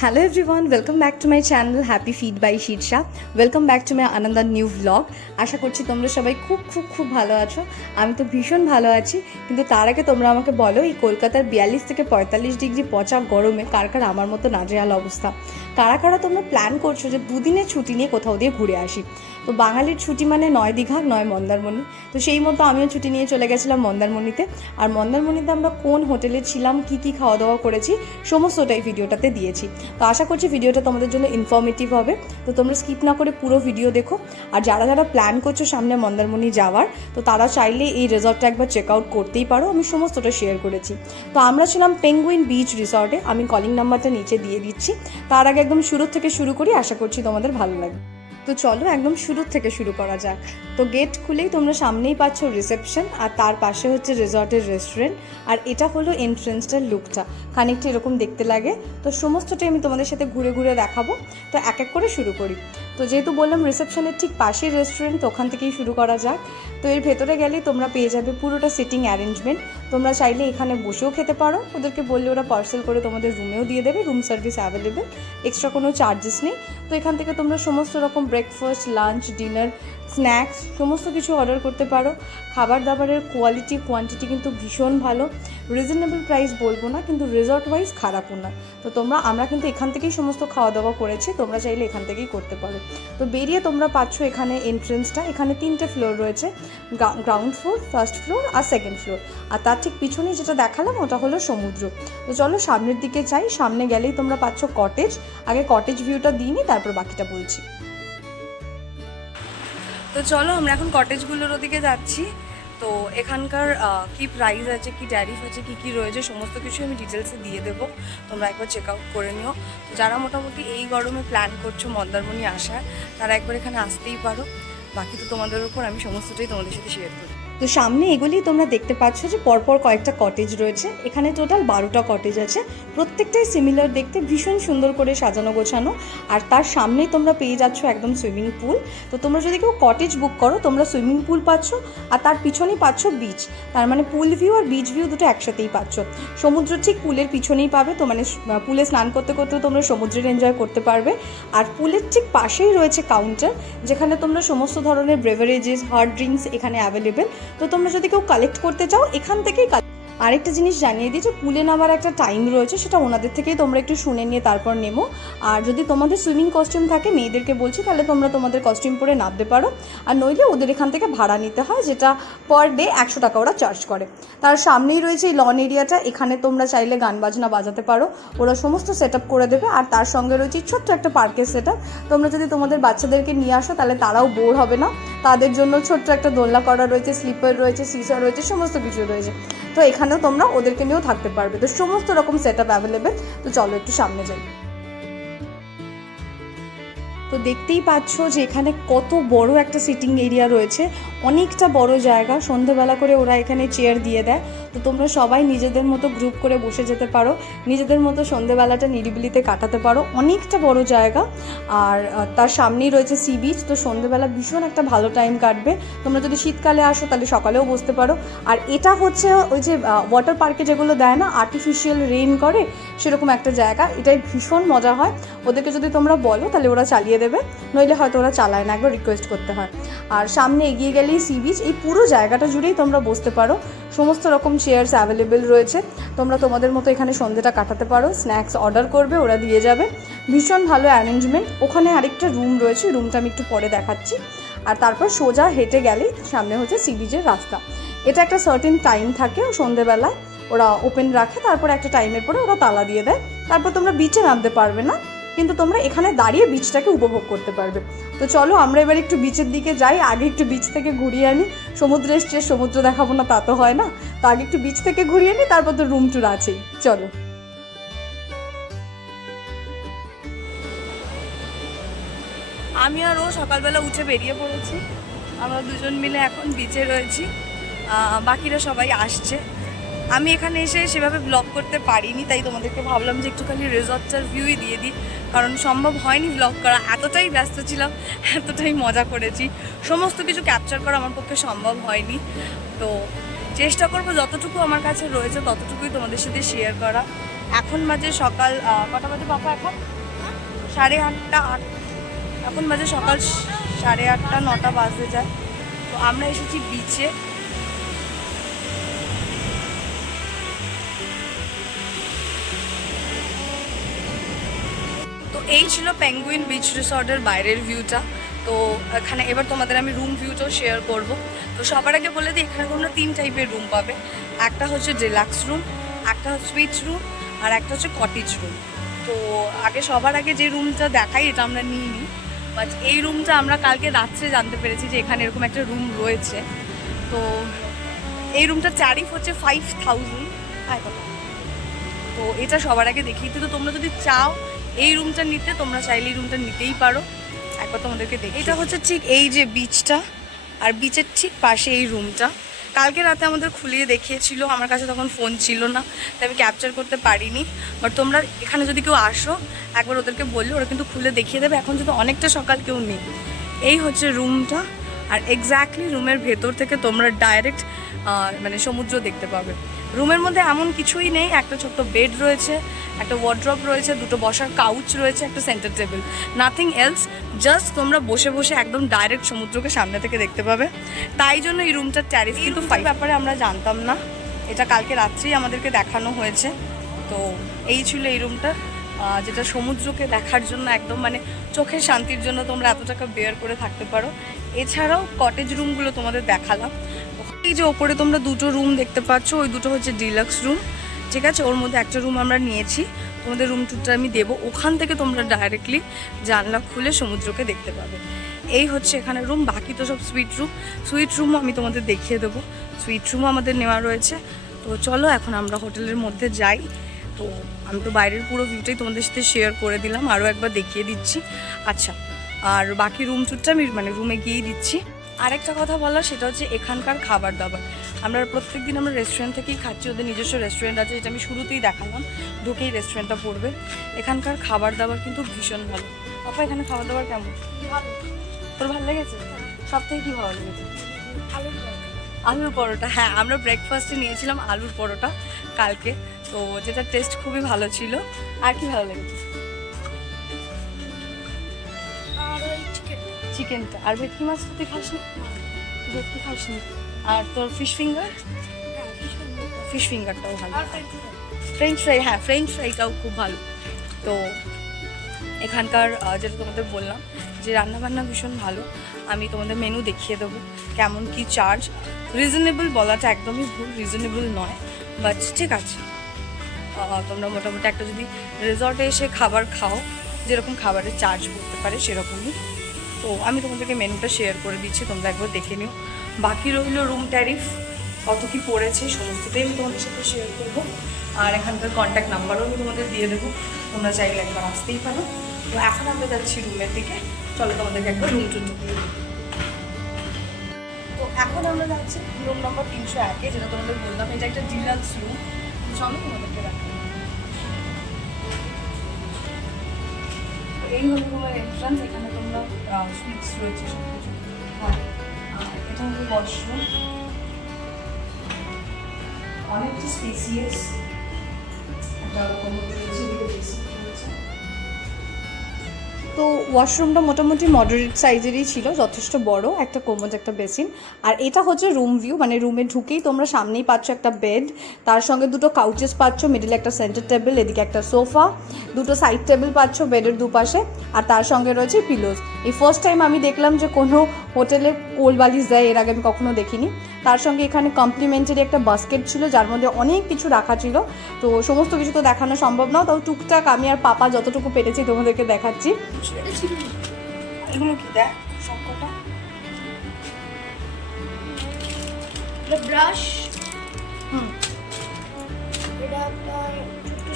Hello everyone, welcome back to my channel Happy Feed by Sheersha. Welcome back to my another new vlog. আশা করছি তোমরা সবাই খুব ভালো আছো। আমি তো ভীষণ ভালো আছি, কিন্তু তার আগে তোমরা আমাকে বলো এই কলকাতার 42 থেকে 45 ডিগ্রি পচা গরমে কার কার আমার মতো নাজেহাল অবস্থা, কারা কারা তোমরা প্ল্যান করছো যে দুদিনের ছুটি নিয়ে কোথাও দিয়ে ঘুরে আসি। তো বাঙালির ছুটি মানে 9 দীঘা 9 মন্দারমণি। তো সেই মতো আমিও ছুটি নিয়ে চলে গেছিলাম মন্দারমণিতে। আর মন্দারমণিতে আমরা কোন হোটেলে ছিলাম, কি খাওয়া দাওয়া করেছি, সমস্তটাই ভিডিওটাতে দিয়েছি। তো আশা করছি ভিডিওটা তোমাদের জন্য ইনফরমেটিভ হবে। তো তোমরা স্কিপ না করে পুরো ভিডিও দেখো। আর যারা যারা প্ল্যান করছো সামনে মন্দারমণি যাওয়ার, তো তারা চাইলে এই রিসর্টটা একবার চেক আউট করতেই পারো। আমি সমস্তটা শেয়ার করেছি। তো আমরা ছিলাম পেঙ্গুইন বিচ রিসর্টে। আমি কলিং নাম্বারটা নিচে দিয়ে দিচ্ছি। তার আগে একদম শুরু থেকে শুরু করি, আশা করছি তোমাদের ভালো লাগবে। তো চলো একদম শুরু থেকে শুরু করা যাক। তো গেট খুলেই তোমরা সামনেই পাচ্ছ রিসেপশন, আর তার পাশে হচ্ছে রিসর্টের রেস্টুরেন্ট। আর এটা হলো এন্ট্রেন্সটার লুকটা, খানিকটা এরকম দেখতে লাগে। তো সমস্তটাই আমি তোমাদের সাথে ঘুরে ঘুরে দেখাবো। তো এক এক করে শুরু করি। তো যেহেতু বললাম রিসেপশনের ঠিক পাশেই রেস্টুরেন্ট, তো ওখান থেকেই শুরু করা যাক। তো এর ভেতরে গেলেই তোমরা পেয়ে যাবে পুরোটা সিটিং অ্যারেঞ্জমেন্ট। তোমরা চাইলে এখানে বসেও খেতে পারো, ওদেরকে বললে ওরা পার্সেল করে তোমাদের রুমেও দিয়ে দেবে। রুম সার্ভিস অ্যাভেলেবেল, এক্সট্রা কোনো চার্জেস নেই। তো এখান থেকে তোমরা সমস্ত রকম ব্রেকফাস্ট, লাঞ্চ, ডিনার, স্ন্যাক্স সমস্ত কিছু অর্ডার করতে পারো। খাবার দাবারের কোয়ালিটি কোয়ান্টিটি কিন্তু ভীষণ ভালো। রিজনেবল প্রাইস বলবো না, কিন্তু রিসর্ট ওয়াইজ খারাপও না। তো আমরা কিন্তু এখান থেকেই সমস্ত খাওয়া দাওয়া করেছি, তোমরা চাইলে এখান থেকেই করতে পারো। তো বেরিয়ে তোমরা পাচ্ছ এখানে এন্ট্রেন্সটা। এখানে 3টে ফ্লোর রয়েছে, গ্রাউন্ড ফ্লোর, ফার্স্ট ফ্লোর আর সেকেন্ড ফ্লোর। আর তার ঠিক পিছনেই যেটা দেখালাম ওটা হলো সমুদ্র। তো চলো সামনের দিকে যাই। সামনে গেলেই তোমরা পাচ্ছ কটেজ। আগে কটেজ ভিউটা দিইনি, তারপর বাকিটা বলছি। তো চলো আমরা এখন কটেজগুলোর ওদিকে যাচ্ছি। তো এখানকার কি প্রাইস আছে, কি ট্যারিফ আছে, কি রয়েছে, সমস্ত কিছু আমি ডিটেলসে দিয়ে দেবো। তোমরা একবার চেক আউট করে নিও। তো যারা মোটামুটি এই গরমে প্ল্যান করছো মন্দারমণি আসার, তারা একবার এখানে আসতেই পারো। বাকি তো তোমাদের উপর, আমি সমস্তটাই তোমাদের সাথে শেয়ার করি। তো সামনে এগুলি তোমরা দেখতে পাচ্ছ যে পরপর কয়েকটা কটেজ রয়েছে। এখানে টোটাল 12টা কটেজ আছে। প্রত্যেকটাই সিমিলার দেখতে, ভীষণ সুন্দর করে সাজানো গোছানো। আর তার সামনেই তোমরা পেয়ে যাচ্ছ একদম সুইমিং পুল। তো তোমরা যদি কেউ কটেজ বুক করো, তোমরা সুইমিং পুল পাচ্ছ, আর তার পিছনেই পাচ্ছ বিচ। তার মানে পুল ভিউ আর বিচ ভিউ দুটো একসাথেই পাচ্ছ। সমুদ্র ঠিক পুলের পিছনেই পাবে। তো মানে পুলে স্নান করতে করতে তোমরা সমুদ্রের এনজয় করতে পারবে। আর পুলের ঠিক পাশেই রয়েছে কাউন্টার, যেখানে তোমরা সমস্ত ধরনের ব্রেভারেজেস, হার্ড ড্রিঙ্কস এখানে অ্যাভেলেবেল। তো তোমরা যদি কেউ কালেক্ট করতে চাও, এখান থেকেই আরেকটা জিনিস জানিয়ে দিই যে পুলে নামার একটা টাইম রয়েছে, সেটা ওনাদের থেকেই তোমরা একটু শুনে নিয়ে তারপর নেমো। আর যদি তোমাদের সুইমিং কস্টিউম থাকে, মেয়েদেরকে বলছি, তাহলে তোমরা তোমাদের কস্টিউম পরে নামতে পারো। আর নইলে ওদের এখান থেকে ভাড়া নিতে হয়, যেটা পার ডে 100 টাকা ওরা চার্জ করে। তার সামনেই রয়েছে এই লন এরিয়াটা, এখানে তোমরা চাইলে গান বাজনা বাজাতে পারো, ওরা সমস্ত সেট আপ করে দেবে। আর তার সঙ্গে রয়েছে ছোট্ট একটা পার্কের সেট আপ। তোমরা যদি তোমাদের বাচ্চাদেরকে নিয়ে আসো, তাহলে তারাও বোর হবে না। তাদের জন্য ছোট্ট একটা দোলনা করা রয়েছে, স্লিপার রয়েছে, সিসা রয়েছে, সমস্ত কিছু রয়েছে। তো এখানেও তোমরা ওদেরকে নিয়েও থাকতে পারবে। তো সমস্ত রকম সেট আপ অ্যাভেলেবেল। তো চলো একটু সামনে যাই। তো দেখতেই পাচ্ছ যে এখানে কত বড় একটা সিটিং এরিয়া রয়েছে, অনেকটা বড় জায়গা। সন্ধেবেলা করে ওরা এখানে চেয়ার দিয়ে দেয়। তো তোমরা সবাই নিজেদের মতো গ্রুপ করে বসে যেতে পারো, নিজেদের মতো সন্ধেবেলাটা নিরিবিলিতে কাটাতে পারো। অনেকটা বড় জায়গা। আর তার সামনেই রয়েছে সি বিচ। তো সন্ধেবেলা ভীষণ একটা ভালো টাইম কাটবে। তোমরা যদি শীতকালে আসো, তাহলে সকালেও বসতে পারো। আর এটা হচ্ছে ওই যে ওয়াটার পার্কে যেগুলো দেয় না, আর্টিফিশিয়াল রেইন করে, সেরকম একটা জায়গা। এটাই ভীষণ মজা হয়। ওদেরকে যদি তোমরা বলো, তাহলে ওরা চালিয়ে দেবে, নইলে হয়তো ওরা চালায় না, একবার রিকোয়েস্ট করতে হয়। আর সামনে এগিয়ে গেলেই সি বিচ। এই পুরো জায়গাটা জুড়েই তোমরা বসতে পারো। সমস্ত রকম চেয়ার্স অ্যাভেলেবেল রয়েছে। তোমরা তোমাদের মতো এখানে সন্ধ্যেটা কাটাতে পারো। স্ন্যাক্স অর্ডার করবে, ওরা দিয়ে যাবে। ভীষণ ভালো অ্যারেঞ্জমেন্ট। ওখানে আরেকটা রুম রয়েছে, রুমটা আমি একটু পরে দেখাচ্ছি। আর তারপর সোজা হেঁটে গেলেই সামনে হচ্ছে সি বিচের রাস্তা। এটা একটা সার্টেন টাইম থাকে, সন্ধ্যেবেলায় ওরা ওপেন রাখে, তারপর একটা টাইমের পরে ওরা তালা দিয়ে দেয়। তারপর তোমরা বিচে নামতে পারবে না, কিন্তু তোমরা এখানে দাঁড়িয়ে বিচটাকে উপভোগ করতে পারবে। তো চলো আমরা এবার একটু বিচের দিকে যাই। আগে একটু বিচ থেকে ঘুরিয়ে আনি। সমুদ্রে এসছে, সমুদ্র দেখাবো না তা তো হয় না। তো আগে একটু বিচ থেকে ঘুরিয়ে আনি, তারপর তো রুম ট্যুর আছেই। চলো। আমি আর ও সকালবেলা উঠে বেরিয়ে পড়েছি। আমরা দুজন মিলে এখন বিচে রয়েছি, বাকিরা সবাই আসছে। আমি এখানে এসে সেভাবে ব্লগ করতে পারিনি, তাই তোমাদেরকে ভাবলাম যে একটুখানি রিসর্টটার ভিউই দিয়ে দিই, কারণ সম্ভব হয়নি ব্লগ করা। এতটাই ব্যস্ত ছিলাম, এতটাই মজা করেছি, সমস্ত কিছু ক্যাপচার করা আমার পক্ষে সম্ভব হয়নি। তো চেষ্টা করবো যতটুকু আমার কাছে রয়েছে ততটুকুই তোমাদের সাথে শেয়ার করা। এখন বাজে সকাল কটা বাজে পাপা? এখন 8:30 এখন বাজে সকাল 8:30 9টা বাজতে যায়। তো আমরা এসেছি বিচে। তো এই ছিল পেঙ্গুইন বিচ রিসর্টের বাইরের ভিউটা। তো এখানে এবার তোমাদের আমি রুম ভিউটাও শেয়ার করব। তো সবার আগে বলে দিই, এখানে তোমরা 3 টাইপের রুম পাবে। একটা হচ্ছে ডিলাক্স রুম, একটা হচ্ছে সুইট রুম, আর একটা হচ্ছে কটেজ রুম। তো সবার আগে যে রুমটা দেখাই এটা আমরা নিইনি, বাট এই রুমটা আমরা কালকে রাত্রে জানতে পেরেছি যে এখানে এরকম একটা রুম রয়েছে। তো এই রুমটার ট্যারিফ হচ্ছে 5000। তো এটা সবার আগে দেখিয়ে দিতে, তো তোমরা যদি চাও এই রুমটা নিতে, তোমরা চাইলে এই রুমটা নিতেই পারো। একবার তোমাদেরকে দেখি, এটা হচ্ছে ঠিক এই যে বিচটা, আর বিচের ঠিক পাশে এই রুমটা। কালকে রাতে আমাদের খুলিয়ে দেখিয়েছিল, আমার কাছে তখন ফোন ছিল না, তাই আমি ক্যাপচার করতে পারিনি। বাট তোমরা এখানে যদি কেউ আসো একবার ওদেরকে বললে ওরা কিন্তু খুলে দেখিয়ে দেবে। এখন যদি অনেকটা সকাল কেউ নেই। এই হচ্ছে রুমটা, আর এক্স্যাক্টলি রুমের ভেতর থেকে তোমরা ডাইরেক্ট মানে সমুদ্র দেখতে পাবে। রুমের মধ্যে এমন কিছুই নেই, একটা ছোট্ট বেড রয়েছে, একটা ওয়ার্ড্রপ রয়েছে, দুটো বসার কাউচ রয়েছে, একটা centre table, nothing else. Just তোমরা বসে বসে একদম ডাইরেক্ট সমুদ্রকে সামনে থেকে দেখতে পাবে। তাই জন্য এই রুমটার ট্যারিফ কিন্তু 5 ব্যাপারে আমরা জানতাম না, এটা কালকে রাত্রেই আমাদেরকে দেখানো হয়েছে। তো এই ছিল এই রুমটা, যেটা সমুদ্রকে দেখার জন্য একদম মানে চোখের শান্তির জন্য তোমরা এত টাকা বেয়ার করে থাকতে পারো। এছাড়াও কটেজ রুমগুলো তোমাদের দেখালাম। এই যে ওপরে তোমরা দুটো রুম দেখতে পাচ্ছ, ওই দুটো হচ্ছে ডিলাক্স রুম, ঠিক আছে। ওর মধ্যে একটা রুম আমরা নিয়েছি, তোমাদের রুম টুরটা আমি দেবো। ওখান থেকে তোমরা ডাইরেক্টলি জানলা খুলে সমুদ্রকে দেখতে পাবে। এই হচ্ছে এখানে রুম, বাকি তো সব সুইট রুমও আমি তোমাদের দেখিয়ে দেবো। সুইট রুমও আমাদের নেওয়া রয়েছে। তো চলো এখন আমরা হোটেলের মধ্যে যাই। তো আমি তো বাইরের পুরো ভিউটাই তোমাদের সাথে শেয়ার করে দিলাম, আরও একবার দেখিয়ে দিচ্ছি। আচ্ছা, আর বাকি রুম টুরটা আমি মানে রুমে গিয়েই দিচ্ছি। আরেকটা কথা বলার, সেটা হচ্ছে এখানকার খাবার দাবার। আমরা প্রত্যেক দিন আমরা রেস্টুরেন্ট থেকেই খাচ্ছি, ওদের নিজস্ব রেস্টুরেন্ট আছে, যেটা আমি শুরুতেই দেখালাম, ঢুকেই রেস্টুরেন্টটা পড়বে। এখানকার খাবার দাবার কিন্তু ভীষণ ভালো। আপা এখানে খাবার দাবার কেমন? ভালো। তোর ভালো লেগেছে? সব থেকে কী ভালো লেগেছে? আলুর পরোটা। হ্যাঁ, আমরা ব্রেকফাস্টে নিয়েছিলাম আলুর পরোটা কালকে, তো যেটা টেস্ট খুবই ভালো ছিল। আর কি ভালো লেগেছে? চিকেনটা। আর ভেটকি মাছ তুই খাসনি? ভেটকি খাসনি? আর তোর ফিশ ফিঙ্গারটাও ভালো। ফ্রেঞ্চ ফ্রাই, হ্যাঁ ফ্রেঞ্চ ফ্রাইটাও খুব ভালো। তো এখানকার যেটা তোমাদের বললাম যে রান্নাবান্না ভীষণ ভালো। আমি তোমাদের মেনু দেখিয়ে দেবো কেমন কি চার্জ। রিজনেবল বলাটা একদমই ভুল, রিজনেবল নয়, বাট ঠিক আছে। তোমরা মোটামুটি একটা যদি রিসর্টে এসে খাবার খাও, যেরকম খাবারের চার্জ করতে পারে সেরকমই। তো আমি তোমাদেরকে মেনুটা শেয়ার করে দিচ্ছি, তোমরা একবার দেখে নিও। বাকি রইল রুম ট্যারিফ কত কি পড়েছে, সমস্তটাই আমি তোমাদের সাথে শেয়ার করবো। আর এখানকার কন্ট্যাক্ট নাম্বারও আমি তোমাদের দিয়ে দেবো, তোমরা চাইলে একবার আসতেই পারো। তো এখন আমরা যাচ্ছি রুমের দিকে, চলো তোমাদেরকে একবার রুম টুর দিয়ে দেবো। তো এখন আমরা যাচ্ছি রুম নম্বর 301, যেটা তোমাদের বললাম এটা একটা ডিলাক্স রুম। চলো তোমাদেরকে রাখি। এই হলো তোমার এন্ট্রান্স, এখানে তোমরা সুইটস রয়েছে সব কিছু। হ্যাঁ, এটা হলো ওয়াশরুম, অনেকটা স্পেসিয়াস, একটা কমোড রয়েছে, এদিকে বেসিন রয়েছে। তো ওয়াশরুমটা মোটামুটি মডারেট সাইজেরই ছিল, যথেষ্ট বড়, একটা কোমোড, একটা বেসিন। আর এটা হচ্ছে রুম ভিউ, মানে রুমে ঢুকেই তোমরা সামনেই পাচ্ছ একটা বেড, তার সঙ্গে দুটো কাউচেস পাচ্ছ, মিডিলে একটা সেন্টার টেবিল, এদিকে একটা সোফা, দুটো সাইড টেবিল পাচ্ছ বেডের দুপাশে, আর তার সঙ্গে রয়েছে পিলোজ। এই ফার্স্ট টাইম আমি দেখলাম যে কোনো হোটেলে কোল বালিশ দেয়, এর আগে আমি কখনো দেখিনি। তার সঙ্গে এখানে কমপ্লিমেন্টারি একটা বাস্কেট ছিল, যার মধ্যে অনেক কিছু রাখা ছিল। তো সমস্ত কিছু তো দেখানো সম্ভব না, তাও টুকটাক আমি আর পাপা যতটুকু পেরেছি তোমাদেরকে দেখাচ্ছি। এগুলো কি দেখ সবকটা? ব্রাশ, এটা একটা ছোট্ট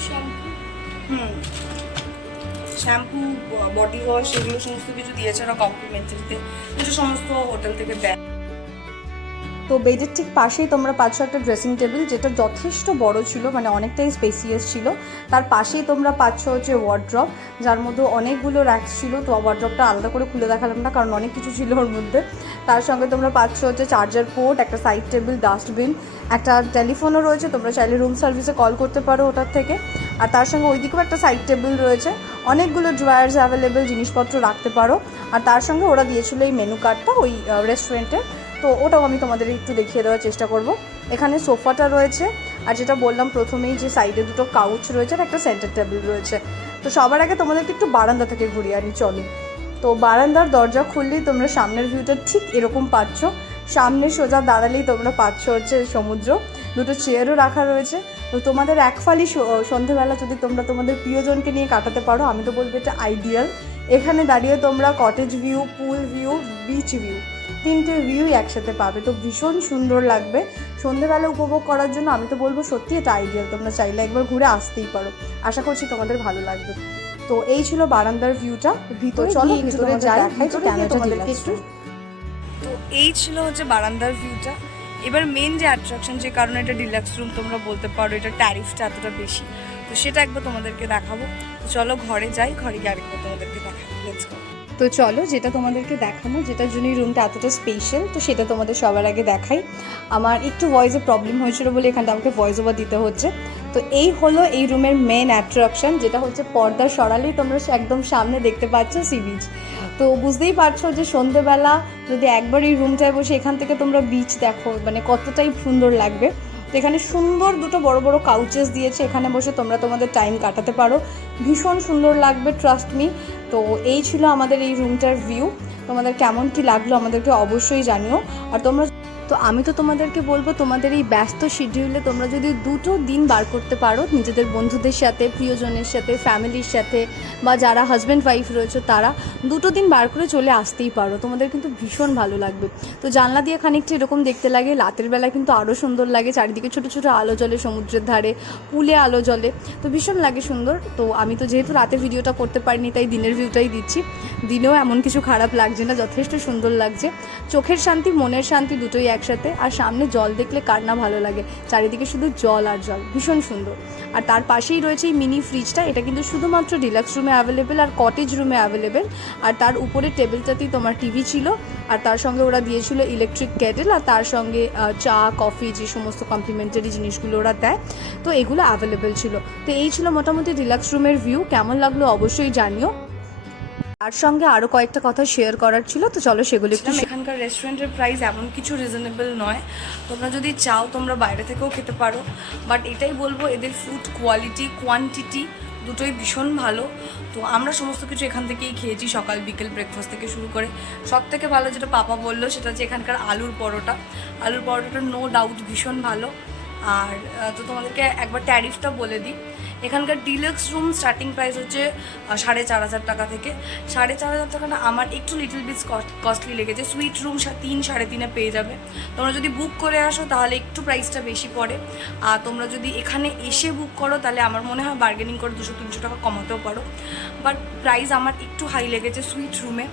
শ্যাম্পু, বডি ওয়াশ, এগুলো সমস্ত কিছু দিয়েছে ওরা কমপ্লিমেন্টারিতে, যেটা সমস্ত হোটেল থেকে দেয়। তো বেডের ঠিক পাশেই তোমরা পাচ্ছ একটা ড্রেসিং টেবিল, যেটা যথেষ্ট বড় ছিল, মানে অনেকটাই স্পেসিয়াস ছিল। তার পাশেই তোমরা পাচ্ছ হচ্ছে ওয়ার্ড্রপ, যার মধ্যে অনেকগুলো র্যাক্স ছিল। তো ওয়ার্ড্রপটা আলাদা করে খুলে দেখালাম না, কারণ অনেক কিছু ছিল ওর মধ্যে। তার সঙ্গে তোমরা পাচ্ছ হচ্ছে চার্জার পোর্ট, একটা সাইড টেবিল, ডাস্টবিন, একটা টেলিফোনও রয়েছে, তোমরা চাইলে রুম সার্ভিসে কল করতে পারো ওটার থেকে। আর তার সঙ্গে ওইদিকেও একটা সাইড টেবিল রয়েছে, অনেকগুলো ড্রয়ার্স অ্যাভেলেবেল, জিনিসপত্র রাখতে পারো। আর তার সঙ্গে ওরা দিয়েছিল এই মেনু কার্ডটা ওই রেস্টুরেন্টে, তো ওটাও আমি তোমাদের একটু দেখিয়ে দেওয়ার চেষ্টা করব। এখানে সোফাটা রয়েছে, আর যেটা বললাম প্রথমেই যে সাইডে দুটো কাউচ রয়েছে আর একটা সেন্টার টেবিল রয়েছে। তো সবার আগে তোমাদেরকে একটু বারান্দা থেকে ঘুরিয়ে আনি, চলো। তো বারান্দার দরজা খুললেই তোমরা সামনের ভিউটা ঠিক এরকম পাচ্ছ। সামনে সোজা দাঁড়ালেই তোমরা পাচ্ছ হচ্ছে সমুদ্র, দুটো চেয়ারও রাখা রয়েছে। তো তোমাদের একফালি সন্ধেবেলা যদি তোমরা তোমাদের প্রিয়জনকে নিয়ে কাটাতে পারো, আমি তো বলবো এটা আইডিয়াল। এখানে দাঁড়িয়ে তোমরা কটেজ ভিউ, পুল ভিউ, বিচ ভিউ, তিনটে ভিউই একসাথে পাবে। তো ভীষণ সুন্দর লাগবে সন্ধেবেলা উপভোগ করার জন্য। আমি তো বলবো সত্যি এটা আইডিয়াল, তোমরা চাইলে একবার ঘুরে আসতেই পারো। আশা করছি তোমাদের ভালো লাগবে। তো এই ছিল বারান্দার ভিউটা। ভিতরে চলো, ভিতরে যাই, তোমাদেরকে একটু। তো এই ছিল হচ্ছে বারান্দার ভিউটা। এবার মেন যে অ্যাট্রাকশন, যে কারণে এটা ডিলাক্স রুম তোমরা বলতে পারো, এটা ট্যারিফটা এতটা বেশি, তো সেটা একবার তোমাদেরকে দেখাবো। তো চলো ঘরে যাই, ঘরে গিয়ে আরেকবার তোমাদেরকে দেখাবো। Let's go. তো চলো, যেটা তোমাদেরকে দেখানো, যেটার জন্য এই রুমটা এতটা স্পেশাল, তো সেটা তোমাদের সবার আগে দেখাই। আমার একটু ভয়েসে প্রবলেম হয়েছিল বলে এখানটা আমাকে ভয়েস ওভার দিতে হচ্ছে। তো এই হলো এই রুমের মেন অ্যাট্রাকশন, যেটা হচ্ছে পর্দা সরালেই তোমরা একদম সামনে দেখতে পাচ্ছ সি বিচ। তো বুঝতেই পারছো যে সন্ধেবেলা যদি একবার এই রুমটায় বসে এখান থেকে তোমরা বিচ দেখো, মানে কতটাই সুন্দর লাগবে। তো এখানে সুন্দর দুটো বড় বড় কাউচেস দিয়েছে, এখানে বসে তোমরা তোমাদের টাইম কাটাতে পারো, ভীষণ সুন্দর লাগবে, ট্রাস্ট মি। তো এই ছিল আমাদের এই রুমটার ভিউ। তোমাদের কেমন কি লাগলো আমাদেরকে অবশ্যই জানিও। আর তোমরা, তো আমি তো তোমাদেরকে বলবো, তোমাদের এই ব্যস্ত শিডিউলে তোমরা যদি দুটো দিন বার করতে পারো নিজেদের বন্ধুদের সাথে, প্রিয়জনের সাথে, ফ্যামিলির সাথে, বা যারা হাজব্যান্ড ওয়াইফ রয়েছে তারা দুটো দিন বার করে চলে আসতেই পারো, তোমাদের কিন্তু ভীষণ ভালো লাগবে। তো জানলা দিয়ে খানিকটা এরকম দেখতে লাগে, রাতের বেলা কিন্তু আরও সুন্দর লাগে, চারিদিকে ছোটো ছোটো আলো জ্বলে, সমুদ্রের ধারে পুলে আলো জ্বলে, তো ভীষণ লাগে সুন্দর। তো আমি তো যেহেতু রাতের ভিডিওটা করতে পারিনি, তাই দিনের ভিউটাই দিচ্ছি। দিনেও এমন কিছু খারাপ লাগছে না, যথেষ্ট সুন্দর লাগছে, চোখের শান্তি মনের শান্তি দুটোই একসাথে। আর সামনে জল দেখলে কার না ভালো লাগে, চারিদিকে শুধু জল আর জল, ভীষণ সুন্দর। আর তার পাশেই রয়েছে এই মিনি ফ্রিজটা, এটা কিন্তু শুধুমাত্র ডিলাক্স রুমে অ্যাভেলেবেল আর কটেজ রুমে অ্যাভেলেবেল। আর তার উপরে টেবিলটাতেই তোমার টিভি ছিল, আর তার সঙ্গে ওরা দিয়েছিল ইলেকট্রিক কেটেল, আর তার সঙ্গে চা কফি যে সমস্ত কমপ্লিমেন্টারি জিনিসগুলো ওরা দেয়, তো এগুলো অ্যাভেলেবেল ছিল। তো এই ছিল মোটামুটি ডিলাক্স রুমের ভিউ। কেমন লাগলো অবশ্যই জানিও। তার সঙ্গে আরও কয়েকটা কথা শেয়ার করার ছিল, তো চলো সেগুলো একটু। এখানকার রেস্টুরেন্টের প্রাইস এমন কিছু রিজনেবল নয়, তোমরা যদি চাও তোমরা বাইরে থেকেও খেতে পারো, বাট এটাই বলবো এদের ফুড কোয়ালিটি কোয়ান্টিটি দুটোই ভীষণ ভালো। তো আমরা সমস্ত কিছু এখান থেকেই খেয়েছি, সকাল বিকেল ব্রেকফাস্ট থেকে শুরু করে। সব থেকে ভালো যেটা পাপা বললো সেটা হচ্ছে এখানকার আলুর পরোটাটা নো ডাউট ভীষণ ভালো। আর তো তোমাদেরকে একবার ট্যারিফটা বলে দিই। এখানকার ডিলাক্স রুম স্টার্টিং প্রাইস হচ্ছে 4,500 টাকা থেকে। 4,500 টাকাটা আমার একটু লিটল বিটস কস্টলি লেগেছে। সুইট রুম 3-3.5 পেয়ে যাবে। তোমরা যদি বুক করে আসো তাহলে একটু প্রাইসটা বেশি পড়ে, আর তোমরা যদি এখানে এসে বুক করো তাহলে আমার মনে হয় বার্গেনিং করে 200-300 টাকা কমাতেও পারো। বাট প্রাইস আমার একটু হাই লেগেছে সুইট রুমে,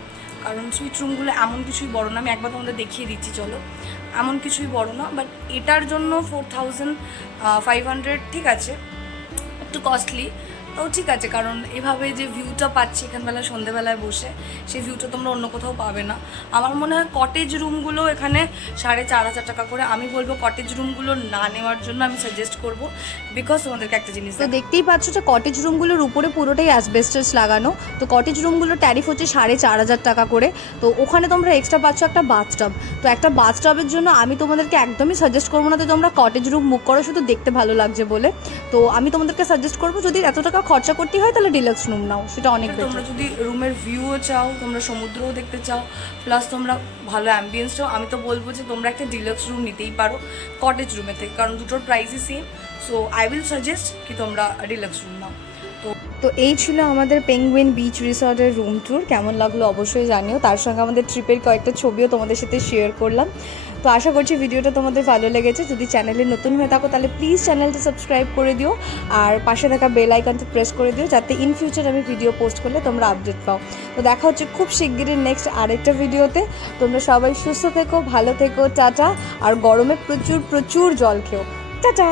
কারণ সুইট রুমগুলো এমন কিছুই বড় না, আমি একবার তোমাদের দেখিয়ে দিচ্ছি চলো, এমন কিছুই বড় না। বাট এটার জন্য 4,500 ঠিক আছে, একটু কস্টলি, তো ঠিক আছে, কারণ এভাবে যে ভিউটা পাচ্ছি এখানবেলা সন্ধ্যেবেলায় বসে, সেই ভিউটা তোমরা অন্য কোথাও পাবে না। আমার মনে হয় কটেজ রুমগুলো এখানে 4,500 টাকা করে। আমি বলবো কটেজ রুমগুলো না নেওয়ার জন্য আমি সাজেস্ট করবো, বিকজ তোমাদেরকে একটা জিনিস, তো দেখতেই পাচ্ছ যে কটেজ রুমগুলোর উপরে পুরোটাই অ্যাসবেস্টস লাগানো। তো কটেজ রুমগুলোর ট্যারিফ হচ্ছে 4,500 টাকা করে। তো ওখানে তোমরা এক্সট্রা পাচ্ছ একটা বাথটাব। তো একটা বাথটাবের জন্য আমি তোমাদেরকে একদমই সাজেস্ট করবো না যে তোমরা কটেজ রুম বুক করো শুধু দেখতে ভালো লাগছে বলে। তো আমি তোমাদেরকে সাজেস্ট করবো যদি এত টাকা খরচা করতে হয় তাহলে ডিলাক্স রুম নাও, সেটা অনেক বেটার। তোমরা যদি রুমের ভিউও চাও, তোমরা সমুদ্রও দেখতে চাও, প্লাস তোমরা ভালো অ্যাম্বিয়েন্স চাও, আমি তো বলবো যে তোমরা একটা ডিলাক্স রুম নিতেই পারো কটেজ রুমের থেকে, কারণ দুটোর প্রাইসই same. So I will suggest কি তোমরা ডিলাক্স রুম নাও। তো এই ছিল আমাদের পেঙ্গুইন বিচ রিসর্টের রুম ট্যুর। কেমন লাগলো অবশ্যই জানিও। তার সঙ্গে আমাদের ট্রিপের কয়েকটা ছবিও তোমাদের সাথে শেয়ার করলাম। তো আশা করছি ভিডিওটা তোমাদের ভালো লেগেছে। যদি চ্যানেলে নতুন হয়ে থাকো তাহলে প্লিজ চ্যানেলটা সাবস্ক্রাইব করে দিও, আর পাশে থাকা বেল আইকনটা প্রেস করে দিও, যাতে ইন ফিউচার আমি ভিডিও পোস্ট করলে তোমরা আপডেট পাও। তো দেখা হচ্ছে খুব শিগগিরই নেক্সট আরেকটা ভিডিওতে। তোমরা সবাই সুস্থ থেকো, ভালো থেকো, টাটা। আর গরমে প্রচুর প্রচুর জল খেও, টাটা।